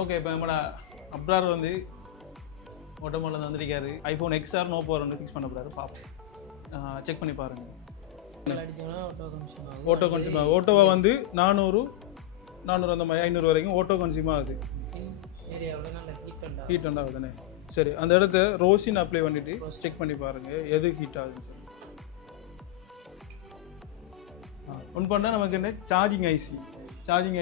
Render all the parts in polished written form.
Okay இப்போ நம்மளோட அப்ரார் வந்து ஓட்டோமோட்டில் வந்துருக்காரு. ஐஃபோன் XR நோ பவர் வந்து ஃபிக்ஸ் பண்ண போகிறாரு. பார்ப்போம், செக் பண்ணி பாருங்கள். ஓட்டோ கன்சியூம் ஆகுது. ஓட்டோவை வந்து 400 அந்த மாதிரி 500 வரைக்கும் ஓட்டோ கன்சியூம் ஆகுது. ஹீட் ஆகுது தானே. சரி, அந்த இடத்த ரோசின் அப்ளை பண்ணிவிட்டு செக் பண்ணி பாருங்கள் எது ஹீட் ஆகுதுன்னு சொல்லி. ஒன் பண்ணால் நமக்கு என்ன சார்ஜிங்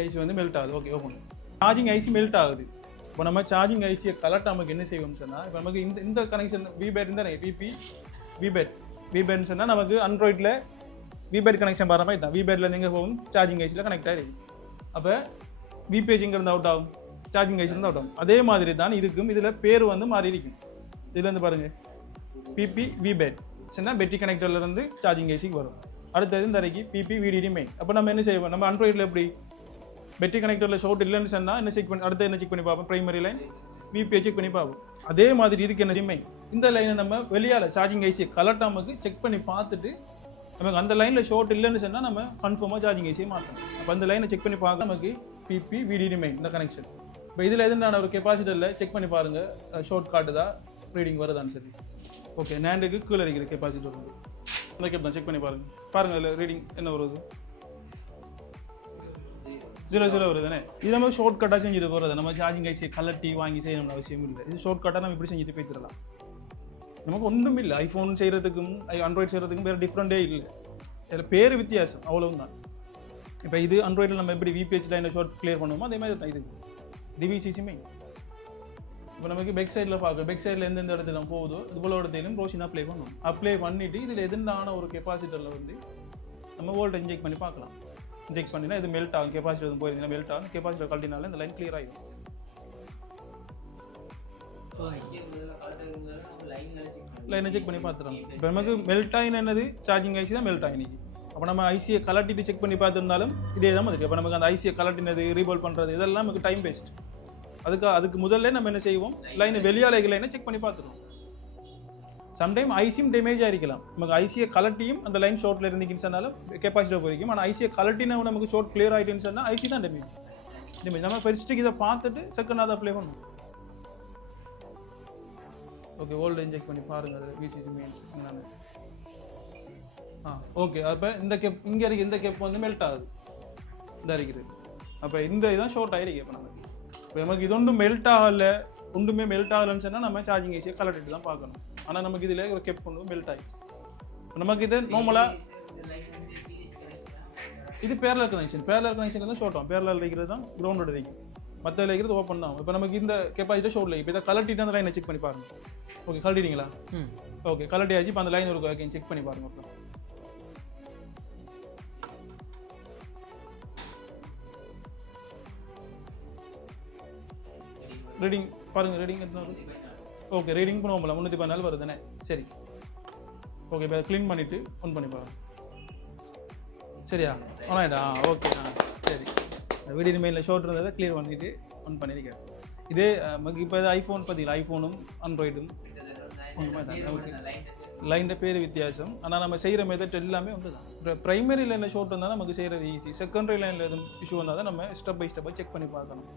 ஐசி வந்து மெல்ட் ஆகுது. Okay, open. Charging IC melt ஆகுது. இப்போ நம்ம சார்ஜிங் ஐசியை கலெக்ட் நமக்கு என்ன செய்வோம்னு சொன்னால், இப்போ நமக்கு இந்த கனெக்ஷன் விபேட் தானே, விபேட்னு சொன்னால் நமக்கு ஆண்ட்ராய்டில் விபேட் கனெக்ஷன் பாருற மாதிரி தான். விபேட்டில் நீங்கள் போகும் சார்ஜிங் ஐசியில் கனெக்ட் ஆகிருக்கு. அப்போ விபேஜ் இங்கேருந்து அவுட் ஆகும், சார்ஜிங் ஐசிலேருந்து அவுட் ஆகும். அதே மாதிரி தான் இதுக்கும். இதில் பேர் வந்து மாறி இருக்கும். இதில் வந்து பாருங்கள் பிபி விபேட் சொன்னால் பெட்டி கனெக்டர்லேருந்து சார்ஜிங் ஐசிக்கு வரும். அடுத்தது இந்த வரைக்கும் பிபி விடிடி மெயின். அப்போ நம்ம என்ன செய்வோம், நம்ம ஆண்ட்ராய்டில் எப்படி பெட்டி கனெக்டரில் ஷார்ட் இல்லைன்னு சொன்னால் என்ன செக் பண்ணி அடுத்து என்ன செக் பண்ணி பார்ப்போம், ப்ரைமரி லைன் விபிஐ செக் பண்ணி பார்ப்போம். அதே மாதிரி இருக்கு என்ன மெயின். இந்த லைனை நம்ம வெளியால் சார்ஜிங் ஐசியை கலட்டாமக்கு செக் பண்ணி பார்த்துட்டு நமக்கு அந்த லைனில் ஷார்ட் இல்லைன்னு சொன்னால் நம்ம கன்ஃபார்மாக சார்ஜிங் ஐசியை மாற்றணும். அப்போ அந்த லைனை செக் பண்ணி பார்க்க நமக்கு பிபி விடிடி மெயின் இந்த கனெக்ஷன். இப்போ இதில் எதுனான ஒரு கெப்பாசிட்டரில் செக் பண்ணி பாருங்கள் ஷார்ட் காட்டுதா ரீடிங் வருதான்னு சொல்லி. ஓகே, நேண்டுக்கு கீழே இருக்கிற கெப்பாசிட்டர் வந்து இந்த கேப் தான் செக் பண்ணி பாருங்கள் அதில் ரீடிங் என்ன வருது. 0 வருது தானே. இது நம்ம ஷார்ட் கட்டாக செஞ்சுட்டு போகிறது. நம்ம சார்ஜிங் ஐசியை கலட்டி வாங்கி செய்யணும்னு அவசியம் இல்லை. இது ஷார்ட் கட்டாக நம்ம இப்படி செஞ்சுட்டு போய்த்திடலாம். நமக்கு ஒன்றும் இல்லை. ஐஃபோன் செய்கிறதுக்கும் ஆண்ட்ராய்டு செய்கிறதுக்கும் வேறு டிஃப்ரெண்ட்டே இல்லை. இதில் பேர் வித்தியாசம் அவ்வளவு தான். இப்போ இது ஆண்ட்ராய்டில் நம்ம எப்படி விபிஹெச் லைனை ஷார்ட் கிளியர் பண்ணுவோமோ அதே மாதிரி தான் இது டிவிசிசியுமே. இப்போ நமக்கு பெக் சைடில் பார்க்க, பெக் சைடில் எந்தெந்த இடத்துல போகுதோ இது போல இடத்துலையும் ரோஷின் அப்ளை பண்ணுவோம். அப்ளை பண்ணிவிட்டு இதில் எதுனான ஒரு கெப்பாசிட்டரில் வந்து நம்ம வோல்ட் இன்ஜெக்ட் பண்ணி பார்க்கலாம். இன்ஜெக்ட் பண்ணினா இது மெல்ட் ஆகும். கெப்பாசிட்டர் போயிருந்தீங்கன்னா மெல்ட் ஆகும். கெப்பாசிட்டர் கழட்டினால இந்த லைன் கிளியர் ஆகிடும். லைனை செக் பண்ணி பார்த்துறோம். இப்போ நமக்கு மெல்ட் ஆகின என்னது சார்ஜிங் ஐசி தான் மெல்ட் ஆகினிக்கு. அப்போ நம்ம ஐசியை கலட்டிட்டு செக் பண்ணி பார்த்துருந்தாலும் இதே தான் மாதிரி. அப்போ நமக்கு அந்த ஐசியை கலட்டினது ரீபால் பண்ணுறது இதெல்லாம் நமக்கு டைம் வேஸ்ட். அதுக்கு முதல்ல நம்ம என்ன செய்வோம், லைனை வெளியால் லைனை செக் பண்ணி பார்த்துருவோம். சம்டைம் ஐசியும் டேமேஜ் ஆகிருக்கலாம். நமக்கு ஐசியை கலட்டியும் அந்த லைன் ஷார்ட்டில் இருந்துச்சுன்னு சொன்னாலும் கெப்பாசிட்டர் போயிருக்கும். ஆனால் ஐசியை கலட்டினா நமக்கு ஷார்ட் கிளியர் ஆகிட்டுன்னு சொன்னால் ஐசி தான் டேமேஜ். நம்ம ஃபர்ஸ்ட்டுக்கு இதை பார்த்துட்டு செகண்ட் அதை அப்ளை பண்ணணும். ஓகே, வோல்ட் இன்ஜெக்ட் பண்ணி பாருங்கள். அது விசிசி மெயின் நான் ஓகே. அப்போ இந்த கேப் இங்கே இருக்குது. இந்த கேப் வந்து மெல்ட் ஆகுது இந்த இருக்குது. அப்போ இந்த இதுதான் ஷார்ட் ஆகிருக்கு. இப்போ நமக்கு இது ஒன்றும் மெல்ட் ஆகலை, ஒன்றுமே மெல்ட் ஆகலைன்னு சொன்னால் நம்ம சார்ஜிங் ஐசியை கலட்டிட்டு தான் பார்க்கணும். ஆனால் நமக்கு இதில் ஒரு கேப் கொண்டு மெல்ட் ஆகி நமக்கு இது நார்மலாக இது பேரலல் கனெக்ஷன் தான் ஷார்ட் ஆகும். பேரலல் வைக்கிறது தான் கிரவுண்டோட வைக்கும், மற்ற வைக்கிறது ஓப்பன் தான். இப்போ நமக்கு இந்த கெப்பாசிட்டி ஷார்ட் லைக் இப்போ இதை கலட்டிட்டு அந்த லைனை செக் பண்ணி பாருங்கள். ஓகே, கலட்டிங்களா? ஓகே, கலட்டி ஆச்சு. இப்போ அந்த லைன் ஒரு செக் பண்ணி பாருங்கள். அப்புறம் ரீடிங் பாருங்கள். ரீடிங் எத்தனை வருது? ஓகே, ரீடிங் பண்ணுவோம்ல 314 வருது தானே. சரி, ஓகே. இப்போ க்ளீன் பண்ணிவிட்டு ஒன் பண்ணி பாருங்கள். சரியா? ஆனாடா. ஓகே, சரி. வீடியோ மெயிலில் ஷார்ட் இருந்ததை க்ளியர் பண்ணிவிட்டு ஒன் பண்ணியிருக்கேன். இதே இப்போ ஐஃபோன் பார்த்தீங்களா, ஐஃபோனும் ஆண்ட்ராய்டும் ஒன்றுமே தான். ஓகே, லைன் பேர் வித்தியாசம். ஆனால் நம்ம செய்கிற மெத்தட் எல்லாமே ஒன்று தான். இப்போ ப்ரைமரி லைனில் ஷார்ட் இருந்தால் நமக்கு செய்கிறது ஈஸி. செகண்டரி லைனில் எதுவும் இஷ்யூ வந்தால் தான் நம்ம ஸ்டெப் பை ஸ்டெப்பாக செக் பண்ணி பார்க்கணும்.